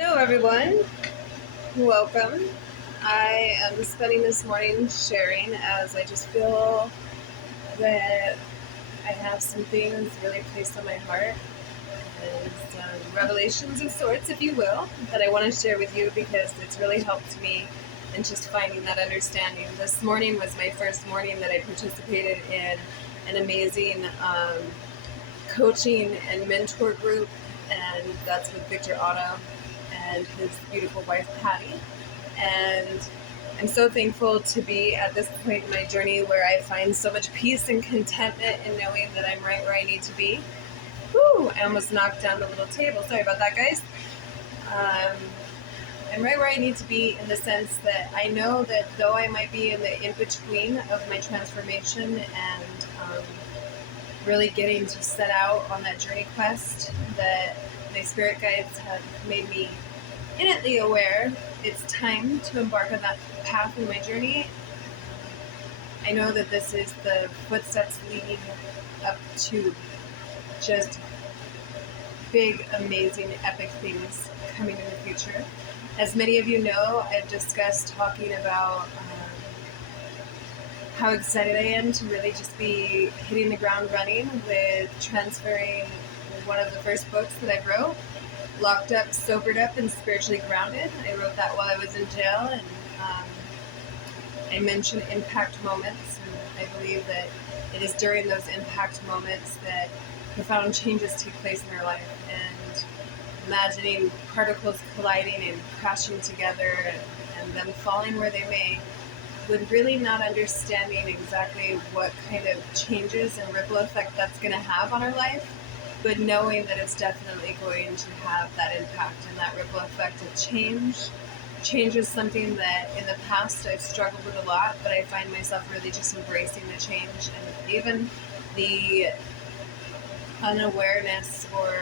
Hello, everyone. Welcome. I am spending this morning sharing as I just feel that I have some things really placed on my heart and some revelations of sorts, if you will, that I want to share with you because it's really helped me in just finding that understanding. This morning was my first morning that I participated in an amazing coaching and mentor group, and that's with Victor Otto and his beautiful wife Patty. And I'm so thankful to be at this point in my journey where I find so much peace and contentment in knowing that I'm right where I need to be. Woo! I almost knocked down the little table. Sorry about that, guys. I'm right where I need to be in the sense that I know that though I might be in the in-between of my transformation and really getting to set out on that journey quest, that my spirit guides have made me innately aware it's time to embark on that path in my journey. I know that this is the footsteps leading up to just big, amazing, epic things coming in the future. As many of you know, I've discussed talking about how excited I am to really just be hitting the ground running with transferring one of the first books that I wrote, Locked Up, Sobered Up, and Spiritually Grounded. I wrote that while I was in jail, and I mentioned impact moments, and I believe that it is during those impact moments that profound changes take place in our life. And imagining particles colliding and crashing together and them falling where they may, with really not understanding exactly what kind of changes and ripple effect that's going to have on our life, but knowing that it's definitely going to have that impact and that ripple effect of change. Change is something that in the past I've struggled with a lot, but I find myself really just embracing the change, and even the unawareness or,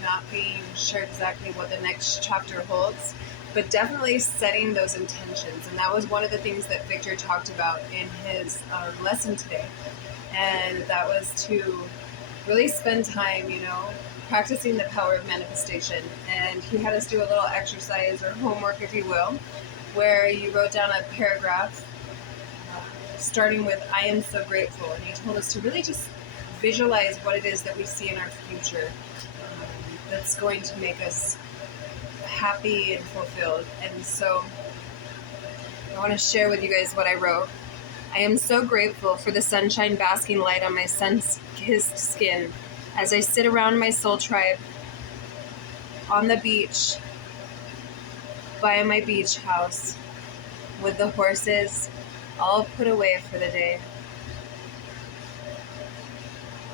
not being sure exactly what the next chapter holds, but definitely setting those intentions. And that was one of the things that Victor talked about in his lesson today. And that was to really spend time, practicing the power of manifestation. And he had us do a little exercise or homework, if you will, where you wrote down a paragraph starting with, I am so grateful. And he told us to really just visualize what it is that we see in our future that's going to make us happy and fulfilled. And so I want to share with you guys what I wrote. I am so grateful for the sunshine basking light on my sun-kissed skin as I sit around my soul tribe on the beach by my beach house with the horses all put away for the day.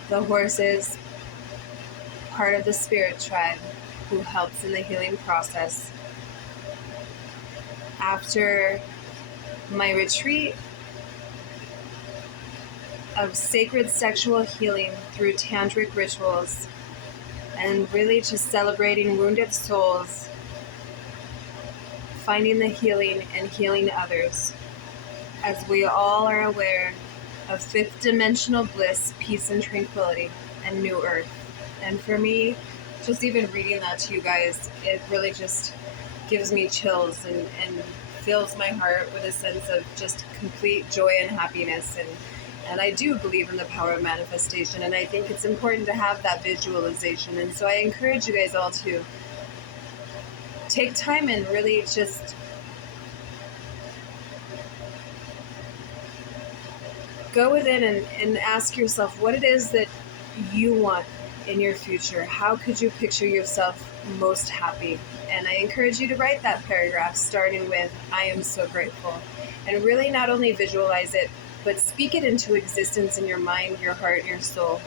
The horses, part of the spirit tribe who helps in the healing process. After my retreat of sacred sexual healing through tantric rituals and really just celebrating wounded souls, finding the healing and healing others, as we all are aware of fifth dimensional bliss, peace, and tranquility, and new earth. And for me, just even reading that to you guys, it really just gives me chills and fills my heart with a sense of just complete joy and happiness. And I do believe in the power of manifestation, and I think it's important to have that visualization. And so I encourage you guys all to take time and really just go within and ask yourself what it is that you want in your future. How could you picture yourself most happy? And I encourage you to write that paragraph starting with, I am so grateful. And really not only visualize it, but speak it into existence in your mind, your heart, and your soul.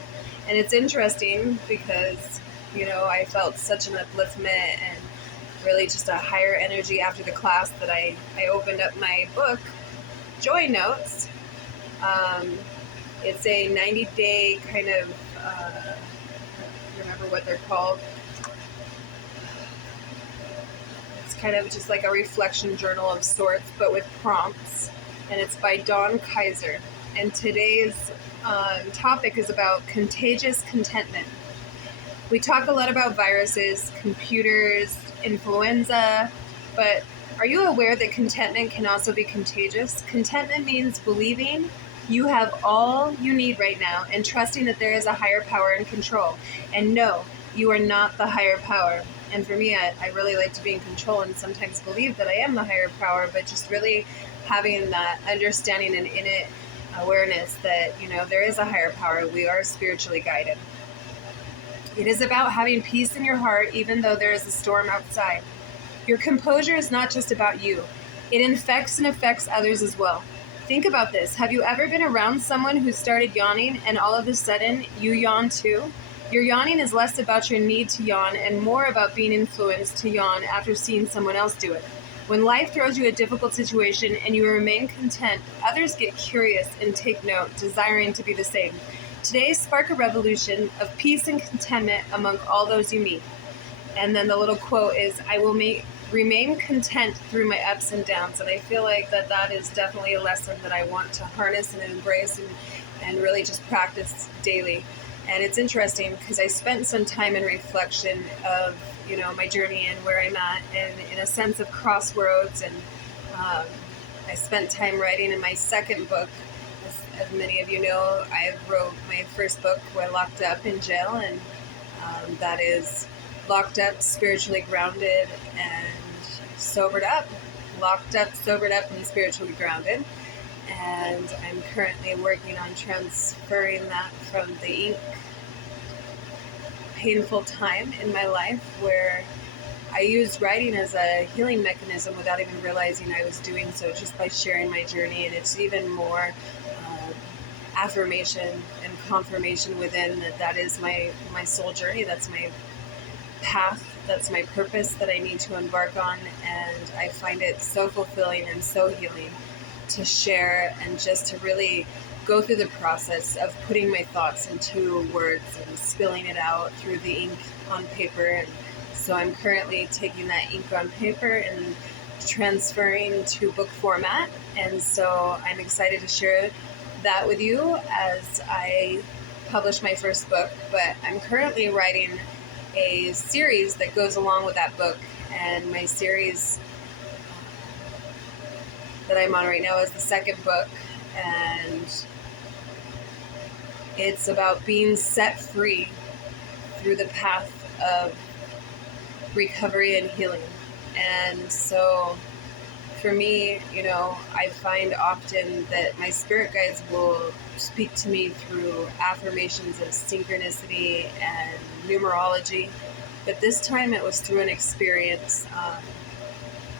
And it's interesting because, I felt such an upliftment and really just a higher energy after the class that I opened up my book, Joy Notes. It's a 90-day kind of, I don't remember what they're called. It's kind of just like a reflection journal of sorts, but with prompts. And it's by Dawn Kaiser. And today's topic is about contagious contentment. We talk a lot about viruses, computers, influenza, but are you aware that contentment can also be contagious? Contentment means believing you have all you need right now and trusting that there is a higher power in control. And no, you are not the higher power. And for me, I really like to be in control and sometimes believe that I am the higher power, but just really having that understanding and innate awareness that, there is a higher power. We are spiritually guided. It is about having peace in your heart, even though there is a storm outside. Your composure is not just about you. It infects and affects others as well. Think about this. Have you ever been around someone who started yawning and all of a sudden you yawn too? Your yawning is less about your need to yawn and more about being influenced to yawn after seeing someone else do it. When life throws you a difficult situation and you remain content, others get curious and take note, desiring to be the same. Today, spark a revolution of peace and contentment among all those you meet. And then the little quote is, I will remain content through my ups and downs. And I feel like that is definitely a lesson that I want to harness and embrace and really just practice daily. And it's interesting because I spent some time in reflection of, my journey and where I'm at, and in a sense of crossroads. And I spent time writing in my second book. As many of you know, I wrote my first book while locked up in jail, and that is Locked Up, Spiritually Grounded, and Sobered Up. Locked Up, Sobered Up, and Spiritually Grounded. And I'm currently working on transferring that from the ink painful time in my life where I used writing as a healing mechanism without even realizing I was doing so, just by sharing my journey. And it's even more affirmation and confirmation within that is my soul journey. That's my path. That's my purpose that I need to embark on. And I find it so fulfilling and so healing to share and just to really go through the process of putting my thoughts into words and spilling it out through the ink on paper. And so I'm currently taking that ink on paper and transferring to book format. And so I'm excited to share that with you as I publish my first book. But I'm currently writing a series that goes along with that book. And my series that I'm on right now is the second book. And it's about being set free through the path of recovery and healing. And so for me, I find often that my spirit guides will speak to me through affirmations of synchronicity and numerology. But this time it was through an experience.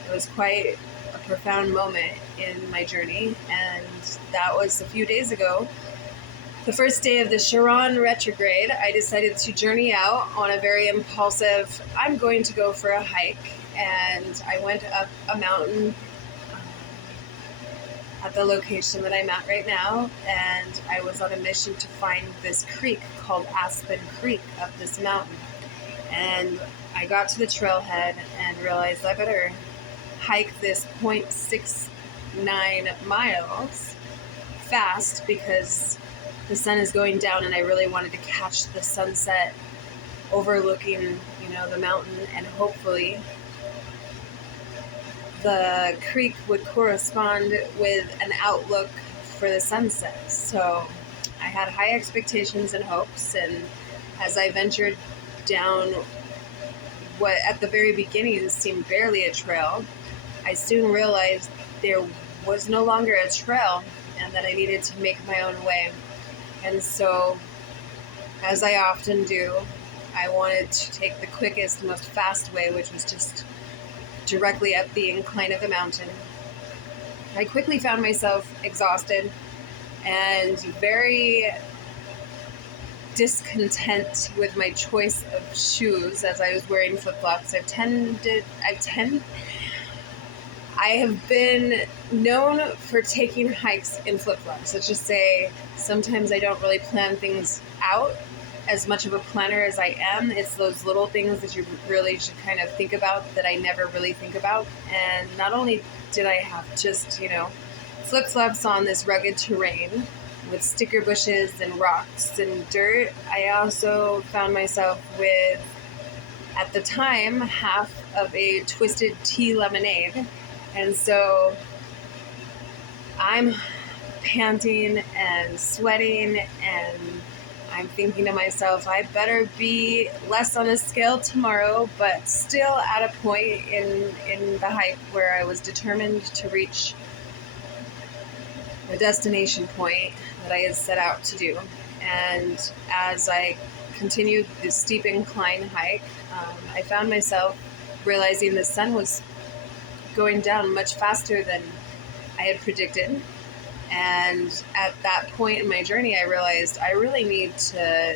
It was quite a profound moment in my journey. And that was a few days ago. The first day of the Chiron retrograde, I decided to journey out on a very impulsive, I'm going to go for a hike. And I went up a mountain at the location that I'm at right now. And I was on a mission to find this creek called Aspen Creek up this mountain. And I got to the trailhead and realized I better hike this 0.69 miles fast because the sun is going down and I really wanted to catch the sunset overlooking, the mountain, and hopefully the creek would correspond with an outlook for the sunset. So I had high expectations and hopes, and as I ventured down what at the very beginning seemed barely a trail, I soon realized there was no longer a trail and that I needed to make my own way. And so, as I often do, I wanted to take the quickest, most fast way, which was just directly up the incline of the mountain. I quickly found myself exhausted and very discontent with my choice of shoes as I was wearing flip-flops. I have been known for taking hikes in flip-flops. Let's just say sometimes I don't really plan things out as much of a planner as I am. It's those little things that you really should kind of think about that I never really think about. And not only did I have just, flip-flops on this rugged terrain, with sticker bushes and rocks and dirt. I also found myself with, at the time, half of a twisted tea lemonade. And so I'm panting and sweating, and I'm thinking to myself, I better be less on a scale tomorrow, but still at a point in the hike where I was determined to reach the destination point that I had set out to do. And as I continued the steep incline hike, I found myself realizing the sun was going down much faster than I had predicted. And at that point in my journey, I realized I really need to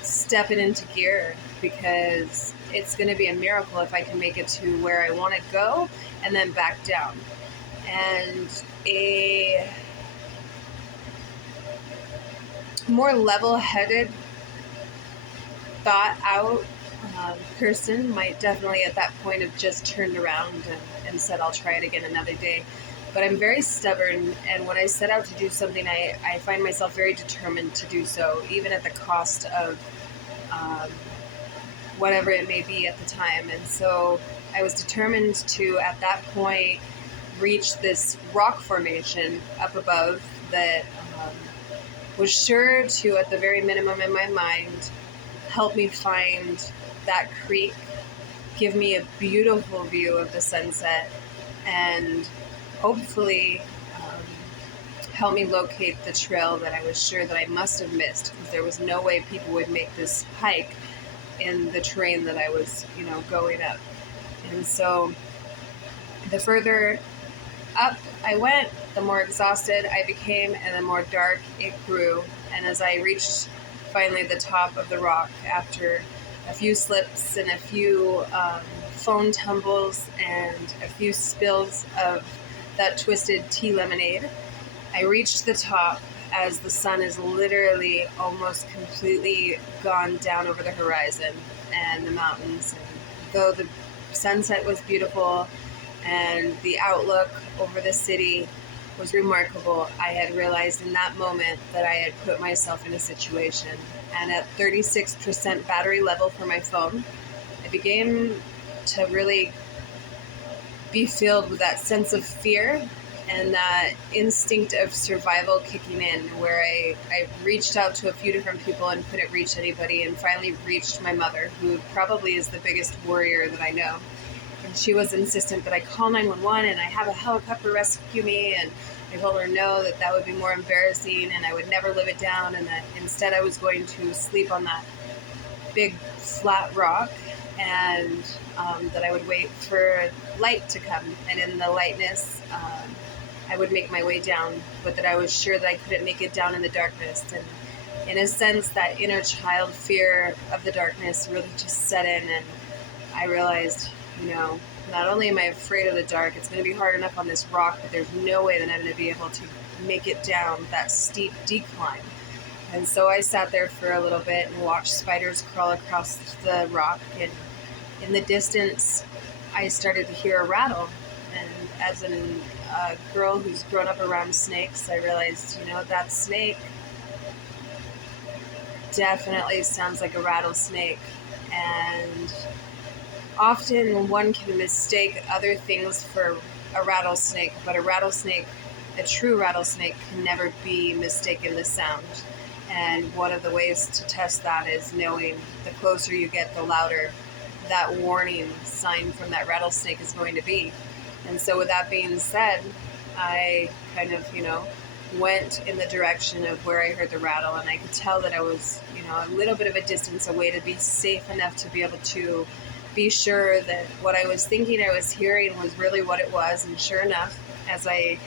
step it into gear, because it's going to be a miracle if I can make it to where I want to go and then back down. And a more level-headed, thought-out person might definitely at that point have just turned around and said, I'll try it again another day. But I'm very stubborn, and when I set out to do something, I find myself very determined to do so, even at the cost of whatever it may be at the time. And so I was determined to, at that point, reach this rock formation up above that was sure to, at the very minimum in my mind, help me find that creek, give me a beautiful view of the sunset, and hopefully help me locate the trail that I was sure that I must have missed, because there was no way people would make this hike in the terrain that I was, going up. And so the further up I went, the more exhausted I became, and the more dark it grew. And as I reached finally the top of the rock, after a few slips and a few phone tumbles and a few spills of that twisted tea lemonade, I reached the top as the sun is literally almost completely gone down over the horizon and the mountains. And though the sunset was beautiful and the outlook over the city was remarkable, I had realized in that moment that I had put myself in a situation. And at 36% battery level for my phone, I began to really be filled with that sense of fear and that instinct of survival kicking in, where I reached out to a few different people and couldn't reach anybody, and finally reached my mother, who probably is the biggest warrior that I know. And she was insistent that I call 911 and I have a helicopter rescue me, and I told her no, that would be more embarrassing and I would never live it down, and that instead I was going to sleep on that big flat rock, and that I would wait for light to come, and in the lightness I would make my way down, but that I was sure that I couldn't make it down in the darkness. And in a sense, that inner child fear of the darkness really just set in, and I realized, not only am I afraid of the dark, it's going to be hard enough on this rock, but there's no way that I'm going to be able to make it down that steep decline. And so I sat there for a little bit and watched spiders crawl across the rock, and in the distance I started to hear a rattle. And as a girl who's grown up around snakes, I realized, that snake definitely sounds like a rattlesnake. And often one can mistake other things for a rattlesnake, but a true rattlesnake, can never be mistaken the sound. And one of the ways to test that is knowing the closer you get, the louder that warning sign from that rattlesnake is going to be. And so with that being said, I kind of, went in the direction of where I heard the rattle, and I could tell that I was, a little bit of a distance away to be safe enough to be able to be sure that what I was thinking I was hearing was really what it was. And sure enough, as I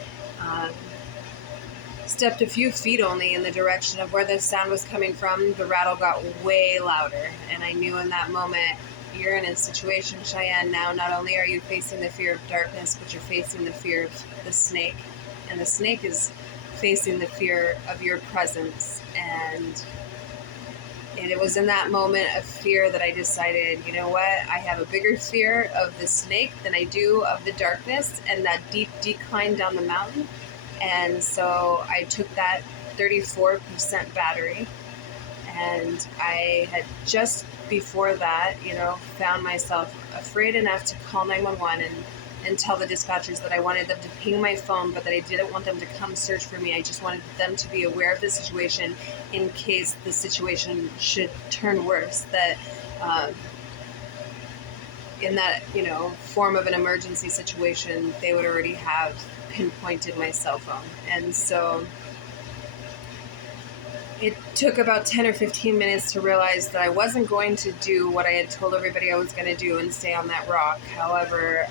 stepped a few feet only in the direction of where the sound was coming from, the rattle got way louder. And I knew in that moment, you're in a situation, Cheyenne, now not only are you facing the fear of darkness, but you're facing the fear of the snake. And the snake is facing the fear of your presence. And it was in that moment of fear that I decided, you know what, I have a bigger fear of the snake than I do of the darkness and that deep decline down the mountain. And so I took that 34% battery. And I had just before that, found myself afraid enough to call 911 and tell the dispatchers that I wanted them to ping my phone, but that I didn't want them to come search for me. I just wanted them to be aware of the situation in case the situation should turn worse, that in that, form of an emergency situation, they would already have pinpointed my cell phone. And so it took about 10 or 15 minutes to realize that I wasn't going to do what I had told everybody I was going to do and stay on that rock. However,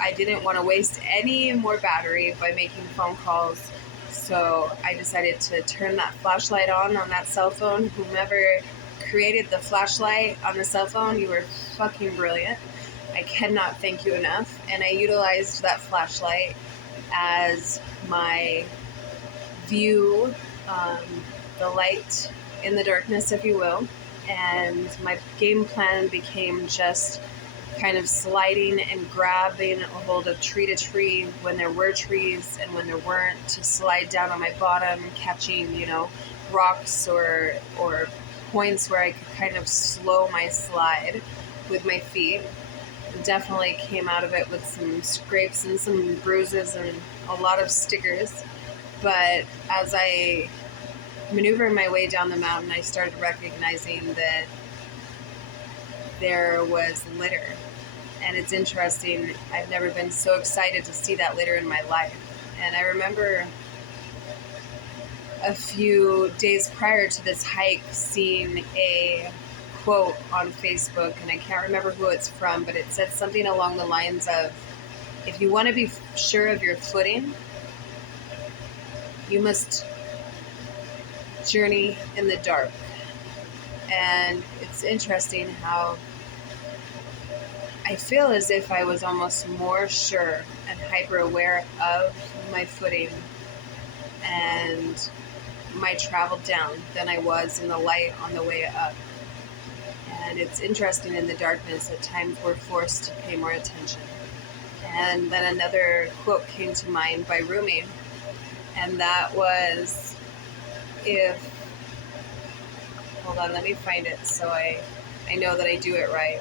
I didn't want to waste any more battery by making phone calls, so I decided to turn that flashlight on that cell phone. Whomever created the flashlight on the cell phone, you were fucking brilliant. I cannot thank you enough. And I utilized that flashlight as my view, the light in the darkness, if you will. And my game plan became just kind of sliding and grabbing a hold of tree to tree when there were trees and when there weren't, to slide down on my bottom, catching, rocks or points where I could kind of slow my slide with my feet. Definitely came out of it with some scrapes and some bruises and a lot of stickers. But as I maneuvered my way down the mountain, I started recognizing that there was litter. And it's interesting, I've never been so excited to see that litter in my life. And I remember a few days prior to this hike seeing a quote on Facebook, and I can't remember who it's from, but it said something along the lines of, if you want to be sure of your footing, you must journey in the dark. And it's interesting how I feel as if I was almost more sure and hyper aware of my footing and my travel down than I was in the light on the way up. And it's interesting, in the darkness, at times we're forced to pay more attention. And then another quote came to mind by Rumi, and that was, hold on, let me find it so I know that I do it right.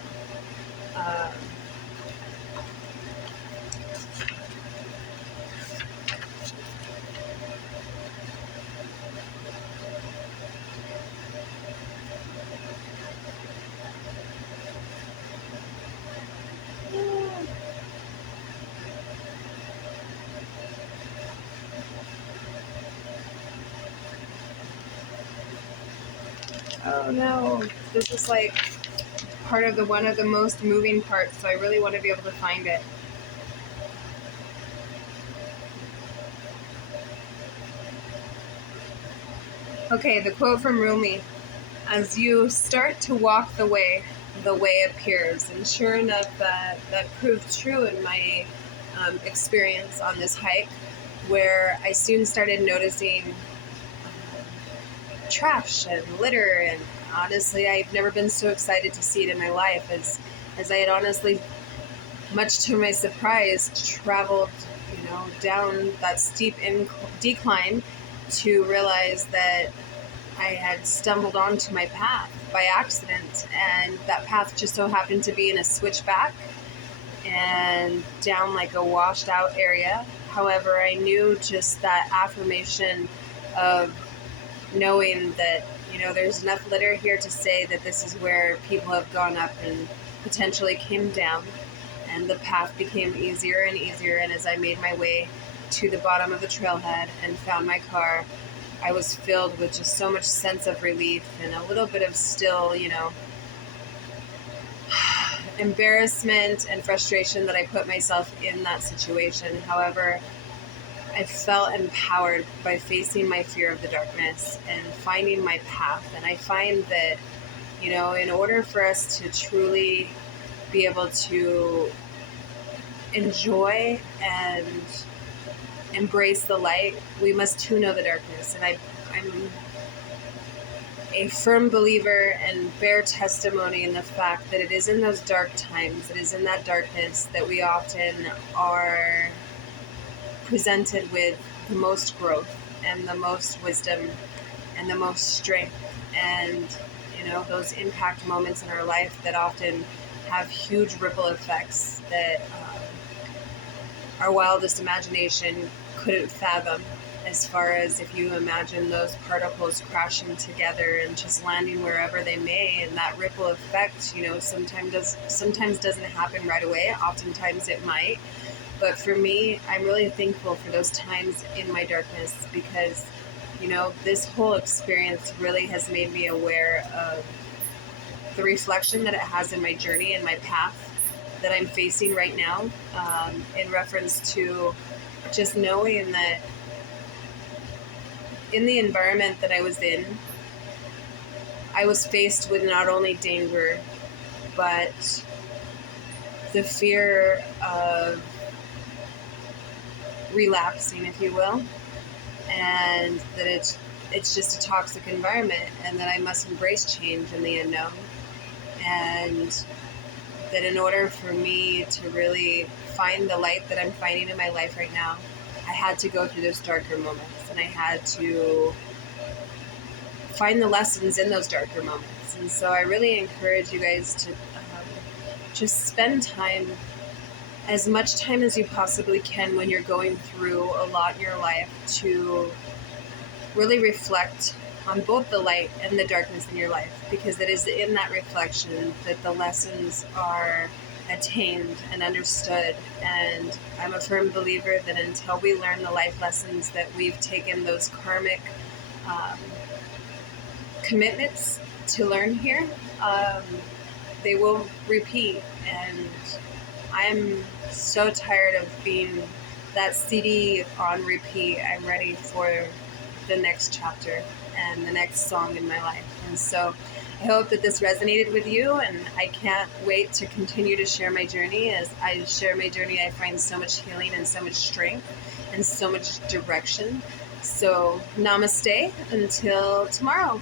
Oh no, this is like part of one of the most moving parts, so I really want to be able to find it. Okay, the quote from Rumi: as you start to walk the way appears. And sure enough, that proved true in my experience on this hike, where I soon started noticing trash and litter, and honestly, I've never been so excited to see it in my life as I had honestly, much to my surprise, traveled down that steep decline to realize that I had stumbled onto my path by accident, and that path just so happened to be in a switchback and down like a washed out area. However, I knew just that affirmation of knowing that, there's enough litter here to say that this is where people have gone up and potentially came down. And the path became easier and easier. And as I made my way to the bottom of the trailhead and found my car, I was filled with just so much sense of relief and a little bit of still, embarrassment and frustration that I put myself in that situation. However, I felt empowered by facing my fear of the darkness and finding my path. And I find that, in order for us to truly be able to enjoy and embrace the light, we must too know the darkness. And I'm a firm believer and bear testimony in the fact that it is in those dark times, it is in that darkness that we often are presented with the most growth. and the most wisdom and the most strength, and those impact moments in our life that often have huge ripple effects that our wildest imagination couldn't fathom, as far as if you imagine those particles crashing together and just landing wherever they may, and that ripple effect, sometimes doesn't happen right away. Oftentimes it might. But for me, I'm really thankful for those times in my darkness, because this whole experience really has made me aware of the reflection that it has in my journey and my path that I'm facing right now, in reference to just knowing that in the environment that I was in, I was faced with not only danger, but the fear of relapsing, if you will, and that it's just a toxic environment, and that I must embrace change in the unknown, and that in order for me to really find the light that I'm finding in my life right now, I had to go through those darker moments, and I had to find the lessons in those darker moments. And so I really encourage you guys to just spend time, as much time as you possibly can when you're going through a lot in your life, to really reflect on both the light and the darkness in your life, because it is in that reflection that the lessons are attained and understood. And I'm a firm believer that until we learn the life lessons that we've taken those karmic commitments to learn here, they will repeat. And I'm so tired of being that CD on repeat. I'm ready for the next chapter and the next song in my life. And so I hope that this resonated with you, and I can't wait to continue to share my journey. As I share my journey, I find so much healing and so much strength and so much direction. So namaste until tomorrow.